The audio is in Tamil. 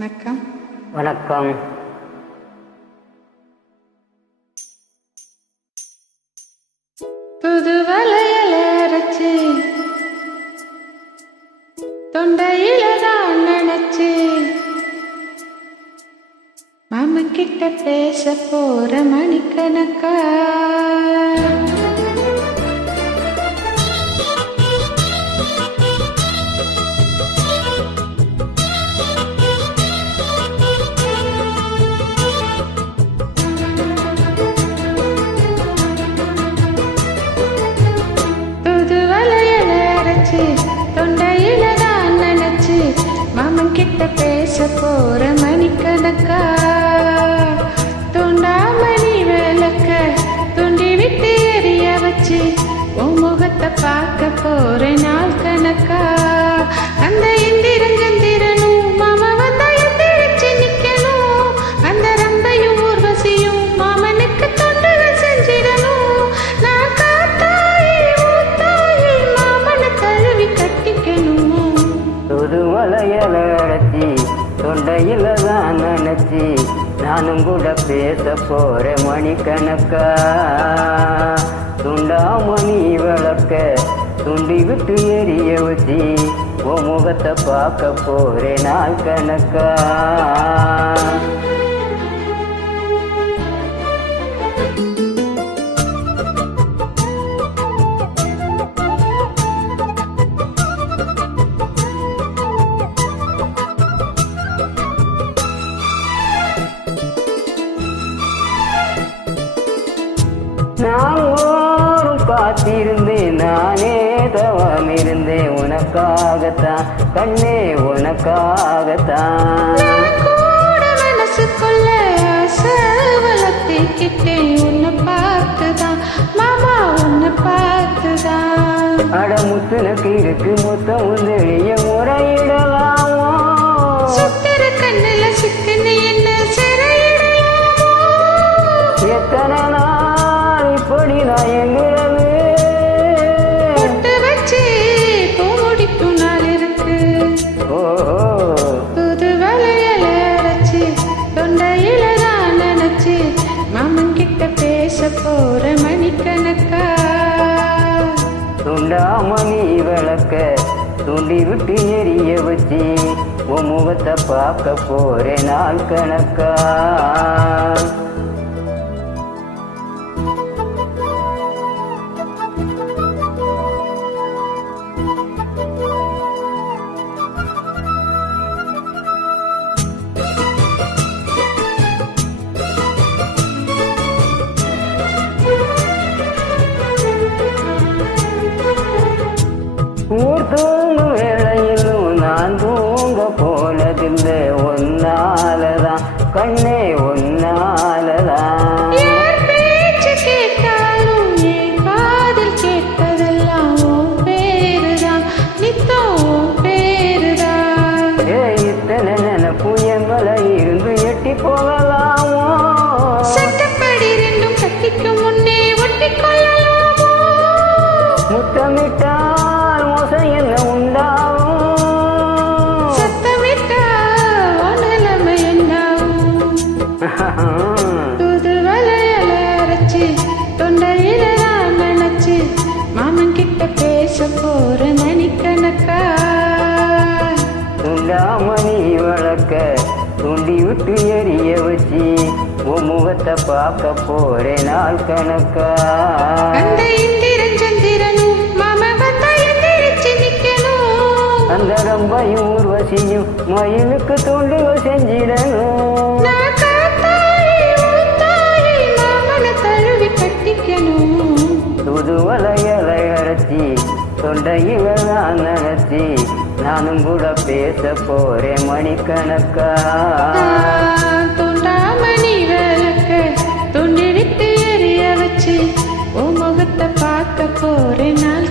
வணக்கம். வணக்கம். புது வளையல அரைச்சு தொண்டையில தான் நினைச்சு மாமன் கிட்ட பேச போற மணிக்கணக்கா. தொண்டையில தான் நினைச்சு மாமன் கிட்ட பேச போற மணிக்கணக்கா. தூண்டாமணி விளக்க துண்டி விட்டு எரிய வச்சு உன் முகத்தை பார்க்க போற நாள் கணக்கா. அந்த இந்திரன் சந்திரனும் மாமா வந்தா எந்திரிச்சு நிக்கணும். அந்த ரம்பையும் ஊர்வசியும் மாமனுக்கு தொண்டுகள் செஞ்சிடணும். நான் காத்தாயி ஊத்தாயி மாமனை தழுவி கட்டிக்கணும். புது வளையல அரைச்சி தொண்டையில தான் நினைச்சி நானும் கூட பேச போற மணிக்கணக்கா. துண்டாமணி விளக்க துண்டி விட்டு எரிய வச்சு உன் முகத்தை பார்க்க போறே நாள் கணக்கா. நான் ஓரும் காத்திருந்தேன், நானே தவம் இருந்தேன் உனக்காகத்தான் கண்ணே உனக்காகத்தான். மனசுக்குள்ள வளர்த்திக்கிட்டேன் உன்னை பார்த்துதான் மாமா உன்னை பார்த்துதான். அட முத்துனக்கு இருக்கு முத்தம் உதவிய முறையிடலாமோ. சுத்திர கண்ணுல சிக்கன்னு என்ன சிறையிடலாமோ. எத்தனை நாள் இப்படி நான் எங்கிறது பொட்டு வச்சு பூடிக்கும் நாள் இருக்கு. புது வளையல அரைச்சு தொண்டையில தான் நினைச்சு மாமன் கிட்ட பேச போற மணிக்கணக்கா. துண்டாமணி விளக்க துண்டி விட்டு எரிய வச்சு உன் முகத்தை பார்க்க போறே நாள் கணக்கா. ஊர் தூங்கும் வேளையிலும் நான் தூங்க போனதில்லை ஒன்னாலதான் கண்ணே ஒன்னாலதான். பேச்சு கேட்டாலும் என் காதில் கேட்பதெல்லாம் உன் பேருதான் நித்தம் உன் பேருதான். இத்தனை நினப்பு எங்களை இருந்து எட்டி போகலாமோ. சட்டப்படி ரெண்டும் கட்டிக்கும் முன்னே ஒட்டி கொள்ளலாமோ. முத்தமிட்டால் மோசம் என்ன உண்டாகும். சத்தமிட்டா நிலைமை என்னாகும். புது வளையல அரைச்சு தொண்டையில நான் நினைச்சு மாமன் கிட்ட பேச போற மணிக்கணக்கா. துண்டாமணி வளர்க்க துண்டி விட்டு எரிய வச்சு உன் முகத்தை பார்க்க போறே நாள் கணக்கா. அந்த இந்திரன் சந்திரனும் மாமா வந்தா எந்திரிச்சு நிக்கணும். அந்த ரம்பையும் ஊர்வசியும் மயிலுக்கு தொண்டுகள் செஞ்சிடணும். நான் காத்தாயி ஊத்தாயி மாமனை தழுவி கட்டிக்கணும். புது வளையலை அரைச்சி தொண்டையில நான் நினைச்சி நானும் கூட பேச போறேன் மணிக்கணக்கா. தூண்டாமணி விளக்க துண்டி விட்டு எரிய வச்சு உன் முகத்தை பார்க்க போறேன் நாள்